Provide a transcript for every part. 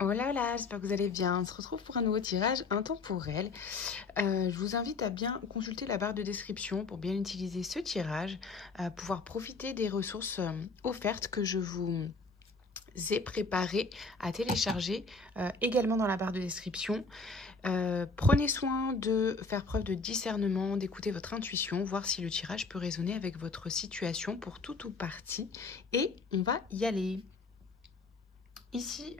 Oh là là, j'espère que vous allez bien. On se retrouve pour un nouveau tirage intemporel. Je vous invite à bien consulter la barre de description pour bien utiliser ce tirage, à pouvoir profiter des ressources offertes que je vous ai préparées à télécharger également dans la barre de description. Prenez soin de faire preuve de discernement, d'écouter votre intuition, voir si le tirage peut résonner avec votre situation pour tout ou partie. Et on va y aller. Ici,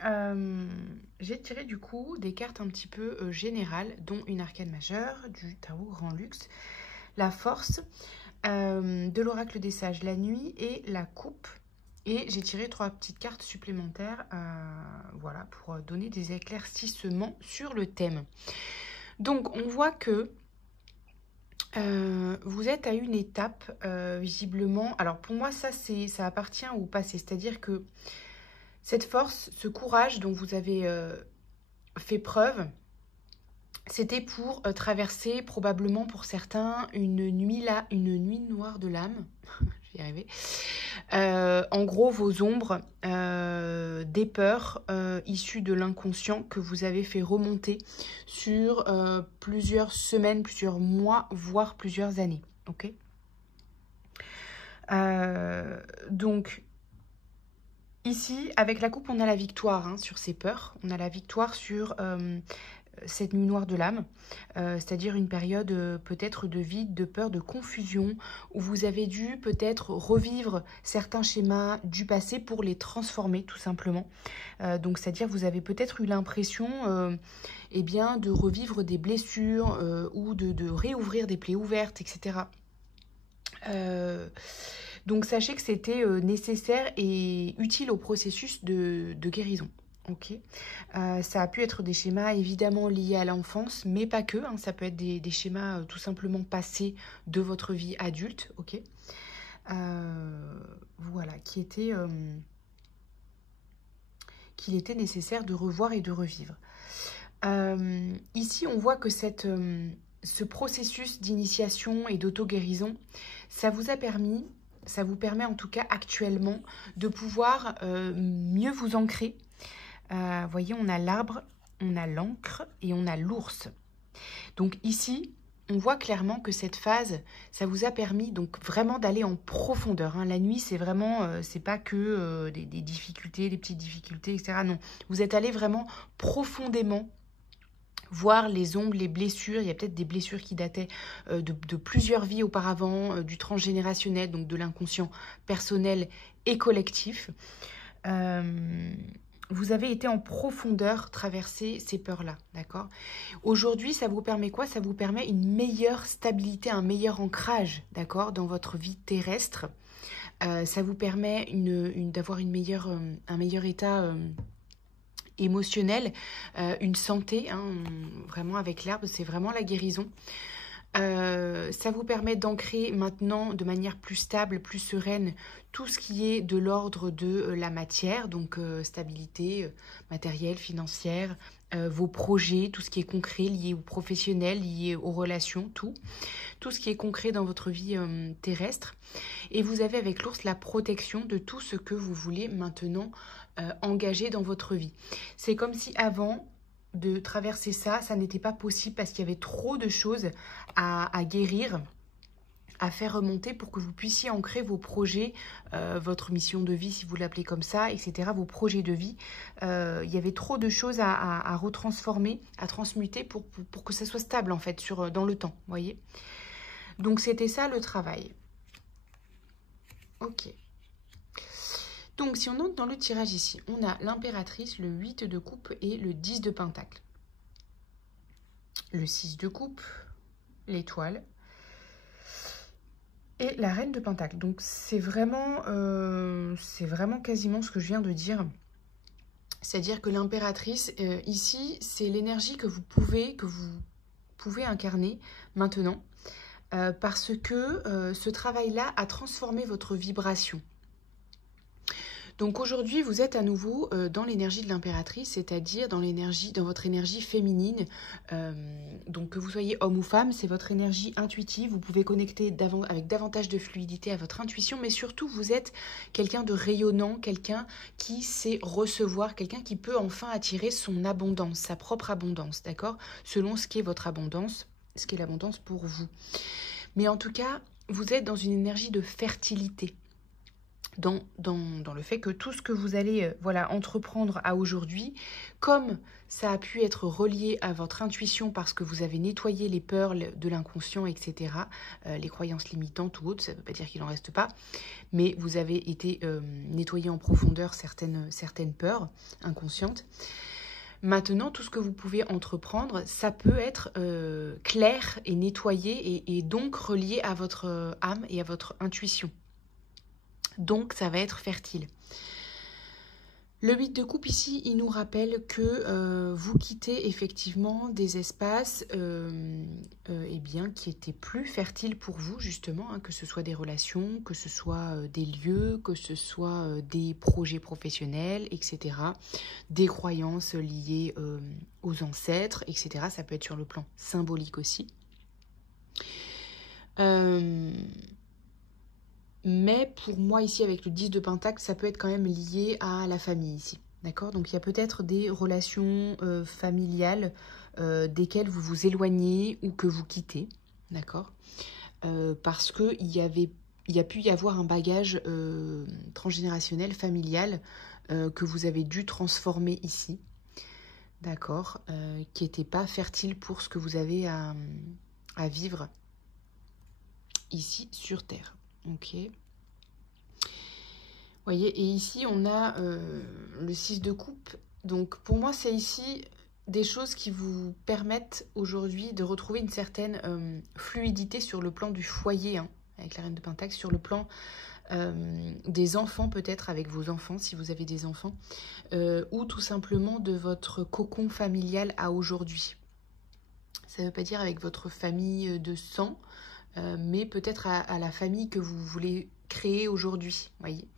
j'ai tiré du coup des cartes un petit peu générales, dont une arcane majeure, du tarot Grand Luxe, la force, de l'oracle des sages, la nuit et la coupe. Et j'ai tiré 3 petites cartes supplémentaires voilà, pour donner des éclaircissements sur le thème. Donc, on voit que vous êtes à une étape, visiblement. Alors, pour moi, ça appartient au passé. C'est-à-dire que cette force, ce courage dont vous avez fait preuve, c'était pour traverser probablement pour certains une nuit noire de l'âme. Je vais y arriver. En gros, vos ombres, des peurs issues de l'inconscient que vous avez fait remonter sur plusieurs semaines, plusieurs mois, voire plusieurs années. Ok. Donc, ici, avec la coupe, on a la victoire hein, sur ces peurs. On a la victoire sur cette nuit noire de l'âme, c'est-à-dire une période peut-être de vide, de peur, de confusion, où vous avez dû peut-être revivre certains schémas du passé pour les transformer tout simplement. Donc c'est-à-dire vous avez peut-être eu l'impression eh bien, de revivre des blessures ou de réouvrir des plaies ouvertes, etc. Donc sachez que c'était nécessaire et utile au processus de guérison. Ok. Ça a pu être des schémas évidemment liés à l'enfance, mais pas que. Hein, ça peut être des schémas tout simplement passés de votre vie adulte. Ok. Voilà, qu'il était nécessaire de revoir et de revivre. Ici, on voit que ce processus d'initiation et d'auto-guérison, ça vous permet en tout cas actuellement de pouvoir mieux vous ancrer. Vous voyez, on a l'arbre, on a l'encre et on a l'ours. Donc ici, on voit clairement que cette phase, ça vous a permis donc vraiment d'aller en profondeur. Hein. La nuit, c'est vraiment, c'est pas que des difficultés, des petites difficultés, etc. Non, vous êtes allé vraiment profondément voir les ongles, les blessures. Il y a peut-être des blessures qui dataient de plusieurs vies auparavant, du transgénérationnel, donc de l'inconscient personnel et collectif. Vous avez été en profondeur traverser ces peurs-là, d'accord? Aujourd'hui, ça vous permet quoi? Ça vous permet une meilleure stabilité, un meilleur ancrage, d'accord, dans votre vie terrestre. Ça vous permet d'avoir un meilleur état émotionnel, une santé, hein, vraiment avec l'herbe, c'est vraiment la guérison. Ça vous permet d'ancrer maintenant de manière plus stable, plus sereine, tout ce qui est de l'ordre de la matière, donc stabilité matérielle, financière, vos projets, tout ce qui est concret, lié au professionnel, lié aux relations, tout ce qui est concret dans votre vie terrestre. Et vous avez avec l'ours la protection de tout ce que vous voulez maintenant engager dans votre vie. C'est comme si avant de traverser ça, ça n'était pas possible parce qu'il y avait trop de choses à guérir, à faire remonter pour que vous puissiez ancrer vos projets, votre mission de vie si vous l'appelez comme ça, etc., vos projets de vie. Il y avait trop de choses à retransformer, à transmuter pour que ça soit stable en fait dans le temps, voyez. Donc c'était ça le travail. Ok. Donc, si on entre dans le tirage ici, on a l'impératrice, le 8 de coupe et le 10 de pentacle. Le 6 de coupe, l'étoile et la reine de pentacle. Donc, c'est vraiment quasiment ce que je viens de dire. C'est-à-dire que l'impératrice, ici, c'est l'énergie que vous pouvez incarner maintenant. Parce que ce travail-là a transformé votre vibration. Donc aujourd'hui, vous êtes à nouveau dans l'énergie de l'impératrice, c'est-à-dire dans votre énergie féminine. Donc que vous soyez homme ou femme, c'est votre énergie intuitive. Vous pouvez connecter avec davantage de fluidité à votre intuition, mais surtout vous êtes quelqu'un de rayonnant, quelqu'un qui sait recevoir, quelqu'un qui peut enfin attirer son abondance, sa propre abondance, d'accord? Selon ce qu'est votre abondance, ce qu'est l'abondance pour vous. Mais en tout cas, vous êtes dans une énergie de fertilité. Dans le fait que tout ce que vous allez entreprendre à aujourd'hui, comme ça a pu être relié à votre intuition parce que vous avez nettoyé les peurs de l'inconscient, etc., les croyances limitantes ou autres, ça ne veut pas dire qu'il n'en reste pas, mais vous avez été nettoyé en profondeur certaines peurs inconscientes. Maintenant, tout ce que vous pouvez entreprendre, ça peut être clair et nettoyé et donc relié à votre âme et à votre intuition. Donc, ça va être fertile. Le 8 de coupe ici, il nous rappelle que vous quittez effectivement des espaces qui étaient plus fertiles pour vous, justement, hein, que ce soit des relations, que ce soit des lieux, que ce soit des projets professionnels, etc. Des croyances liées aux ancêtres, etc. Ça peut être sur le plan symbolique aussi. Mais pour moi, ici, avec le 10 de Pentacle, ça peut être quand même lié à la famille, ici. D'accord? Donc, il y a peut-être des relations familiales desquelles vous vous éloignez ou que vous quittez. D'accord? Parce qu'il y a pu y avoir un bagage transgénérationnel, familial, que vous avez dû transformer ici. D'accord? Qui n'était pas fertile pour ce que vous avez à vivre ici sur Terre. Ok. Voyez, et ici on a le 6 de coupe. Donc pour moi c'est ici des choses qui vous permettent aujourd'hui de retrouver une certaine fluidité sur le plan du foyer, hein, avec la reine de Pentacle, sur le plan des enfants peut-être, avec vos enfants si vous avez des enfants, ou tout simplement de votre cocon familial à aujourd'hui. Ça ne veut pas dire avec votre famille de sang, mais peut-être à la famille que vous voulez créer aujourd'hui, voyez.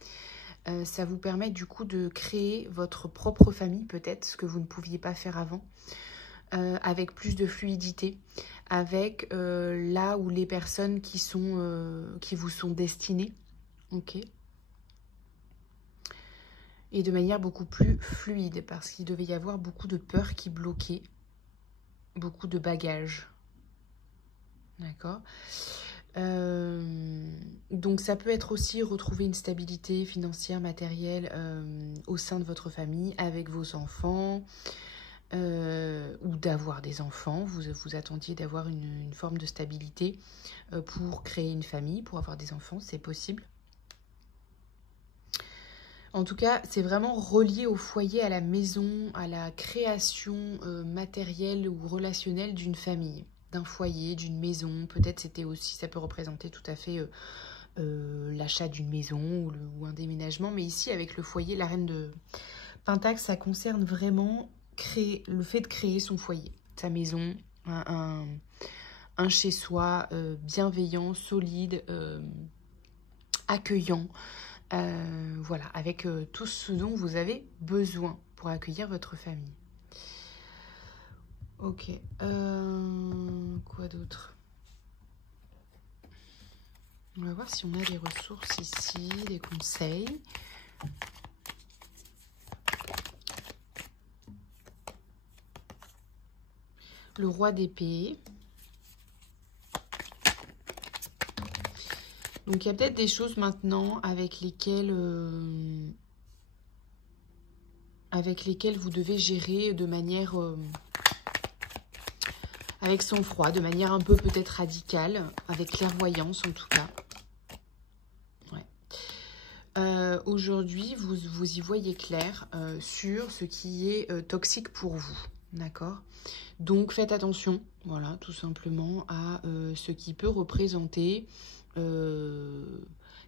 Ça vous permet du coup de créer votre propre famille, peut-être, ce que vous ne pouviez pas faire avant, avec plus de fluidité, avec là où les personnes qui vous sont destinées, ok, et de manière beaucoup plus fluide, parce qu'il devait y avoir beaucoup de peurs qui bloquaient, beaucoup de bagages. D'accord. Donc ça peut être aussi retrouver une stabilité financière, matérielle au sein de votre famille, avec vos enfants, ou d'avoir des enfants. Vous attendiez d'avoir une forme de stabilité pour créer une famille, pour avoir des enfants, c'est possible. En tout cas, c'est vraiment relié au foyer, à la maison, à la création matérielle ou relationnelle d'une famille, d'un foyer, d'une maison. Peut-être c'était aussi, ça peut représenter tout à fait l'achat d'une maison ou un déménagement. Mais ici, avec le foyer, la reine de Pentacle, ça concerne vraiment le fait de créer son foyer, sa maison, un chez-soi bienveillant, solide, accueillant. Voilà, avec tout ce dont vous avez besoin pour accueillir votre famille. Ok, quoi d'autre? On va voir si on a des ressources ici, des conseils. Le roi d'épée. Donc il y a peut-être des choses maintenant avec lesquelles vous devez gérer de manière avec sang-froid, de manière un peu peut-être radicale, avec clairvoyance en tout cas. Ouais. Aujourd'hui, vous y voyez clair sur ce qui est toxique pour vous, d'accord? Donc faites attention, voilà, tout simplement à ce qui peut représenter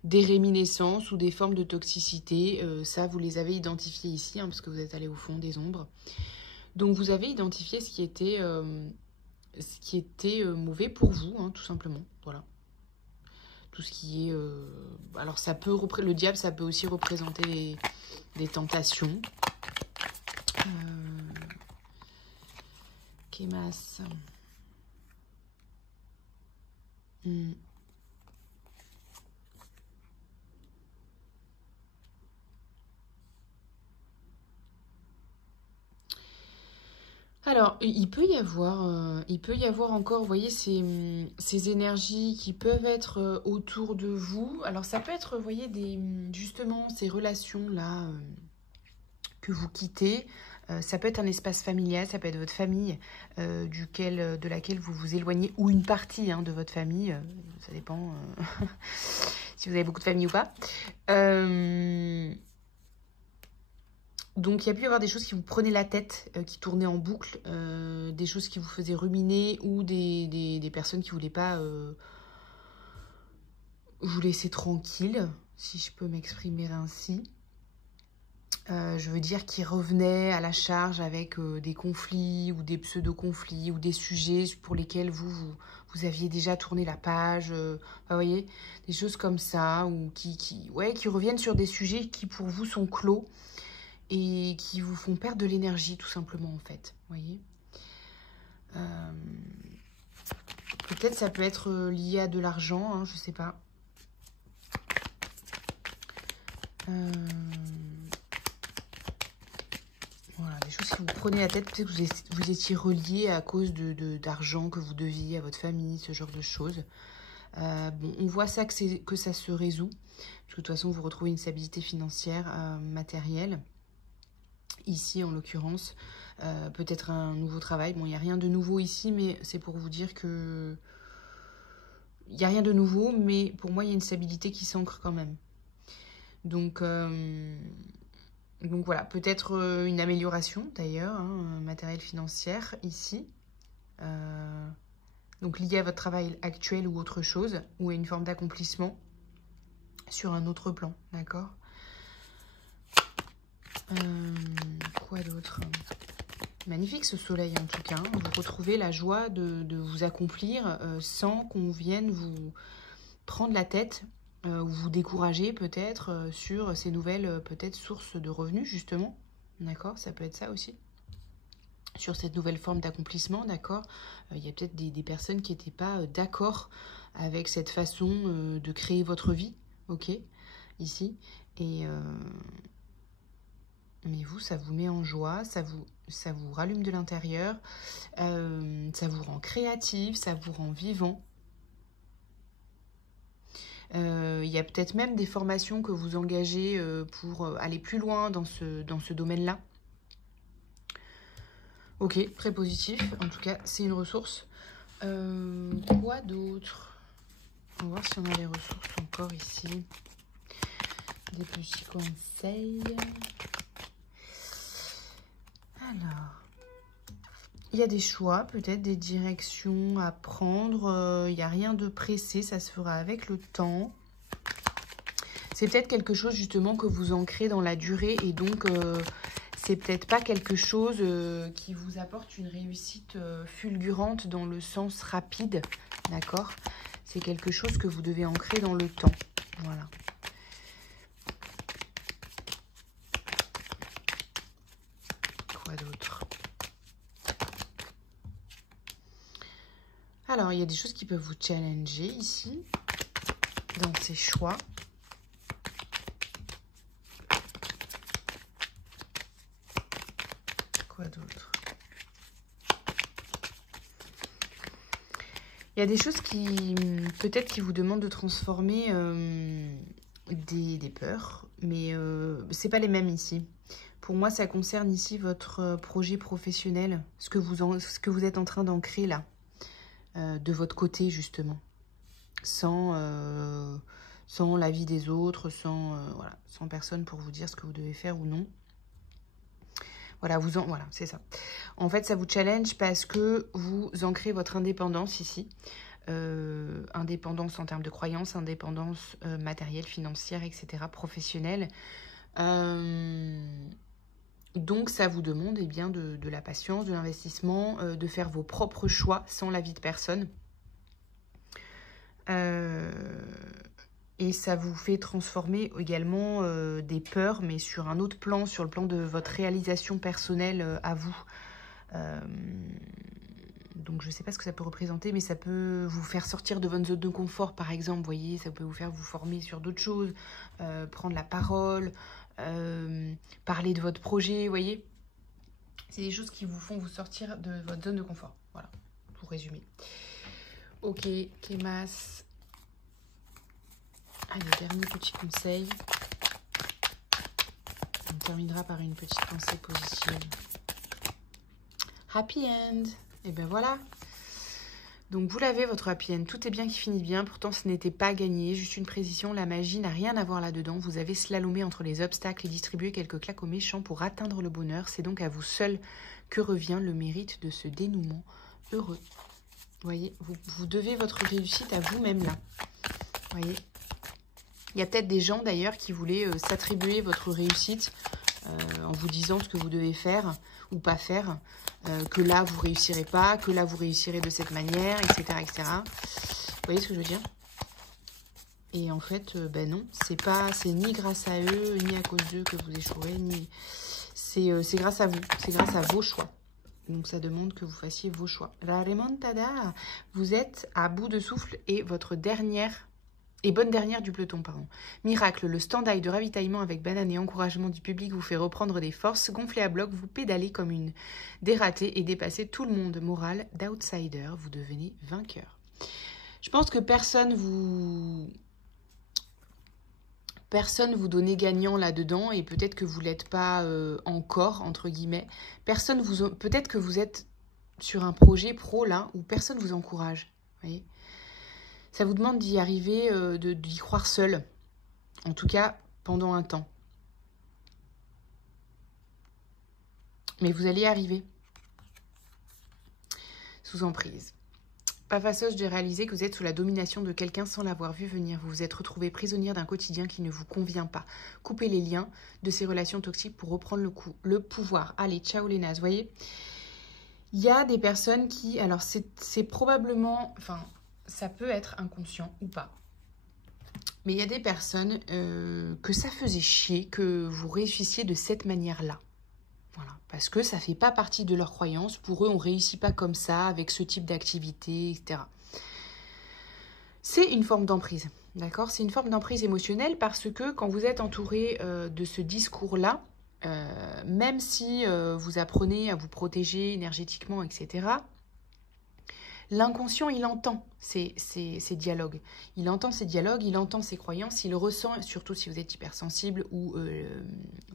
des réminiscences ou des formes de toxicité. Ça, vous les avez identifiées ici, hein, parce que vous êtes allé au fond des ombres. Donc, vous avez identifié ce qui était mauvais pour vous, hein, tout simplement. Voilà. tout ce qui est... alors, ça peut le diable, ça peut aussi représenter des tentations. Kemas. Alors, il peut y avoir encore, vous voyez, ces énergies qui peuvent être autour de vous. Alors, ça peut être, vous voyez, justement, ces relations-là que vous quittez. Ça peut être un espace familial, ça peut être votre famille de laquelle vous vous éloignez, ou une partie de votre famille. Ça dépend si vous avez beaucoup de famille ou pas. Donc, il y a pu y avoir des choses qui vous prenaient la tête, qui tournaient en boucle, des choses qui vous faisaient ruminer, ou des personnes qui ne voulaient pas vous laisser tranquille, si je peux m'exprimer ainsi. Je veux dire qui revenaient à la charge avec des conflits, ou des pseudo-conflits, ou des sujets pour lesquels vous aviez déjà tourné la page. Vous voyez, des choses comme ça, ou qui reviennent sur des sujets qui pour vous sont clos, et qui vous font perdre de l'énergie, tout simplement, en fait. Vous voyez, peut-être ça peut être lié à de l'argent, je ne sais pas. Voilà, des choses qui vous prenaient la tête. Peut-être que vous étiez relié à cause d'argent que vous deviez à votre famille, ce genre de choses. Bon, on voit ça que ça se résout. Parce que de toute façon, vous retrouvez une stabilité financière, matérielle. Ici, en l'occurrence, peut-être un nouveau travail. Bon, il n'y a rien de nouveau ici, mais c'est pour vous dire que... Il n'y a rien de nouveau, mais pour moi, il y a une stabilité qui s'ancre quand même. Donc voilà, peut-être une amélioration, d'ailleurs, matérielle, financière, ici. Donc lié à votre travail actuel ou autre chose, ou à une forme d'accomplissement sur un autre plan, d'accord ? Quoi d'autre? Magnifique ce soleil en tout cas. Vous retrouvez la joie de vous accomplir sans qu'on vienne vous prendre la tête ou vous décourager peut-être sur ces nouvelles peut-être sources de revenus justement. D'accord, ça peut être ça aussi. Sur cette nouvelle forme d'accomplissement, d'accord. Il y a peut-être des personnes qui n'étaient pas d'accord avec cette façon de créer votre vie, ok, ici. Et... mais vous, ça vous met en joie, ça vous rallume de l'intérieur, ça vous rend créatif, ça vous rend vivant. Il y a peut-être même des formations que vous engagez pour aller plus loin dans ce domaine-là. Ok, très positif. En tout cas, c'est une ressource. Quoi d'autre? On va voir si on a des ressources encore ici. Des petits conseils. Alors, il y a des choix, peut-être des directions à prendre. Il n'y a rien de pressé, ça se fera avec le temps. C'est peut-être quelque chose justement que vous ancrez dans la durée et donc c'est peut-être pas quelque chose qui vous apporte une réussite fulgurante dans le sens rapide, d'accord? C'est quelque chose que vous devez ancrer dans le temps, voilà. Quoi d'autre? Alors, il y a des choses qui peuvent vous challenger ici, dans ces choix. Quoi d'autre? Il y a des choses qui, peut-être, qui vous demandent de transformer des peurs, mais c'est pas les mêmes ici. Pour moi, ça concerne ici votre projet professionnel, ce que vous êtes en train d'ancrer là, de votre côté justement, sans l'avis des autres, voilà, sans personne pour vous dire ce que vous devez faire ou non. Voilà, voilà, c'est ça. En fait, ça vous challenge parce que vous ancrez votre indépendance ici. Indépendance en termes de croyances, indépendance matérielle, financière, etc., professionnelle. Donc, ça vous demande eh bien, de la patience, de l'investissement, de faire vos propres choix sans l'avis de personne. Et ça vous fait transformer également des peurs, mais sur un autre plan, sur le plan de votre réalisation personnelle à vous. Donc je ne sais pas ce que ça peut représenter, mais ça peut vous faire sortir de votre zone de confort, par exemple. Vous voyez, ça peut vous faire vous former sur d'autres choses, prendre la parole, parler de votre projet, vous voyez. C'est des choses qui vous font vous sortir de votre zone de confort. Voilà, pour résumer. Ok, Kemas. Allez, dernier petit conseil. On terminera par une petite pensée positive. Happy end. Et ben voilà. Donc vous l'avez, votre happy end. Tout est bien qui finit bien. Pourtant, ce n'était pas gagné. Juste une précision. La magie n'a rien à voir là-dedans. Vous avez slalomé entre les obstacles et distribué quelques claques aux méchants pour atteindre le bonheur. C'est donc à vous seul que revient le mérite de ce dénouement heureux. Vous voyez, vous devez votre réussite à vous-même là. Vous voyez. Il y a peut-être des gens d'ailleurs qui voulaient s'attribuer votre réussite en vous disant ce que vous devez faire ou pas faire, que là vous réussirez pas, que là vous réussirez de cette manière, etc. etc. Vous voyez ce que je veux dire? Et en fait, ben non, c'est ni grâce à eux, ni à cause d'eux que vous échouerez, ni c'est grâce à vous, c'est grâce à vos choix. Donc ça demande que vous fassiez vos choix. La remontada, vous êtes à bout de souffle et votre bonne dernière du peloton, pardon. Miracle, le stand-by de ravitaillement avec banane et encouragement du public vous fait reprendre des forces. Gonflé à bloc, vous pédalez comme une dératée et dépassez tout le monde. Morale d'outsider, vous devenez vainqueur. Je pense que personne vous donnait gagnant là-dedans et peut-être que vous ne l'êtes pas encore, entre guillemets. Peut-être que vous êtes sur un projet pro là où personne vous encourage, vous voyez. Ça vous demande d'y arriver, d'y croire seul. En tout cas, pendant un temps. Mais vous allez y arriver. Sous emprise. Pas façonneuse de réaliser que vous êtes sous la domination de quelqu'un sans l'avoir vu venir. Vous vous êtes retrouvé prisonnière d'un quotidien qui ne vous convient pas. Coupez les liens de ces relations toxiques pour reprendre le pouvoir. Allez, ciao les nazes, vous voyez. Il y a des personnes qui... Alors, c'est probablement... Enfin... Ça peut être inconscient ou pas. Mais il y a des personnes que ça faisait chier que vous réussissiez de cette manière-là. Voilà. Parce que ça ne fait pas partie de leurs croyances. Pour eux, on ne réussit pas comme ça, avec ce type d'activité, etc. C'est une forme d'emprise. D'accord? C'est une forme d'emprise émotionnelle parce que quand vous êtes entouré de ce discours-là, même si vous apprenez à vous protéger énergétiquement, etc., l'inconscient, il entend ces dialogues. Il entend ces dialogues, il entend ces croyances, il ressent, surtout si vous êtes hypersensible ou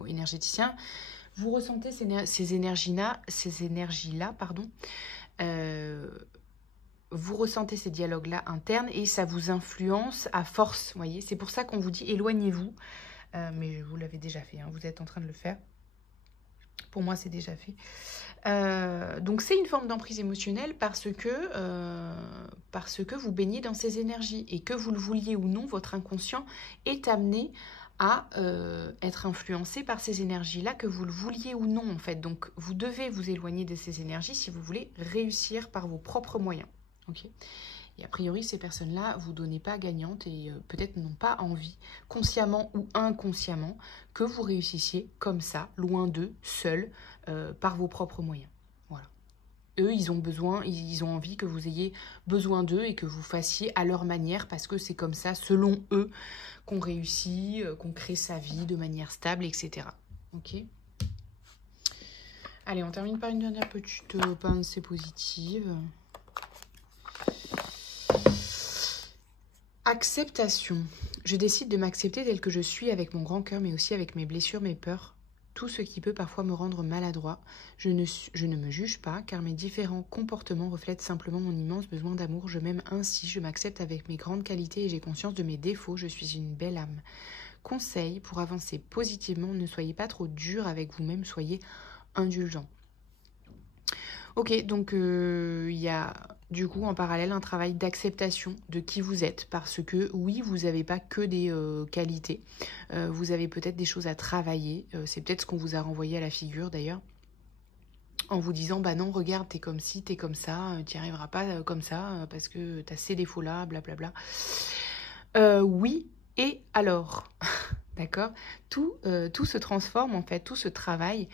énergéticien, vous ressentez ces énergies-là, pardon. Vous ressentez ces dialogues-là internes et ça vous influence à force, vous voyez. C'est pour ça qu'on vous dit éloignez-vous, mais vous l'avez déjà fait, hein, vous êtes en train de le faire. Pour moi, c'est déjà fait. Donc, c'est une forme d'emprise émotionnelle parce que vous baignez dans ces énergies. Et que vous le vouliez ou non, votre inconscient est amené à être influencé par ces énergies-là, que vous le vouliez ou non, en fait. Donc, vous devez vous éloigner de ces énergies si vous voulez réussir par vos propres moyens. Ok ? Et a priori, ces personnes-là, vous ne donnez pas gagnante et peut-être n'ont pas envie, consciemment ou inconsciemment, que vous réussissiez comme ça, loin d'eux, seuls, par vos propres moyens. Voilà. Eux, ils ont envie que vous ayez besoin d'eux et que vous fassiez à leur manière parce que c'est comme ça, selon eux, qu'on réussit, qu'on crée sa vie de manière stable, etc. Ok ? Allez, on termine par une dernière petite pensée positive. Acceptation. Je décide de m'accepter tel que je suis avec mon grand cœur, mais aussi avec mes blessures, mes peurs, tout ce qui peut parfois me rendre maladroit. Je ne me juge pas, car mes différents comportements reflètent simplement mon immense besoin d'amour. Je m'aime ainsi, je m'accepte avec mes grandes qualités et j'ai conscience de mes défauts. Je suis une belle âme. Conseil, pour avancer positivement, ne soyez pas trop dur avec vous-même, soyez indulgent. Ok, donc il y a du coup en parallèle un travail d'acceptation de qui vous êtes parce que oui, vous n'avez pas que des qualités, vous avez peut-être des choses à travailler, c'est peut-être ce qu'on vous a renvoyé à la figure d'ailleurs, en vous disant bah non, regarde, t'es comme ci, t'es comme ça, t'y arriveras pas comme ça parce que t'as ces défauts-là, blablabla. Oui, Et alors, d'accord, tout se transforme en fait, tout se travaille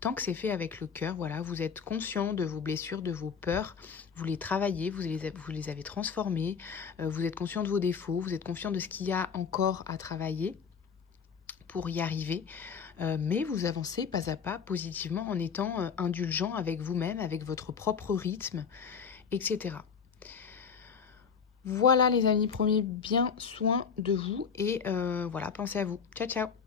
tant que c'est fait avec le cœur. Voilà, vous êtes conscient de vos blessures, de vos peurs, vous les travaillez, vous les avez transformées, vous êtes conscient de vos défauts, vous êtes conscient de ce qu'il y a encore à travailler pour y arriver. Mais vous avancez pas à pas positivement en étant indulgent avec vous-même, avec votre propre rythme, etc. Voilà les amis, prenez bien soin de vous et voilà, pensez à vous. Ciao, ciao!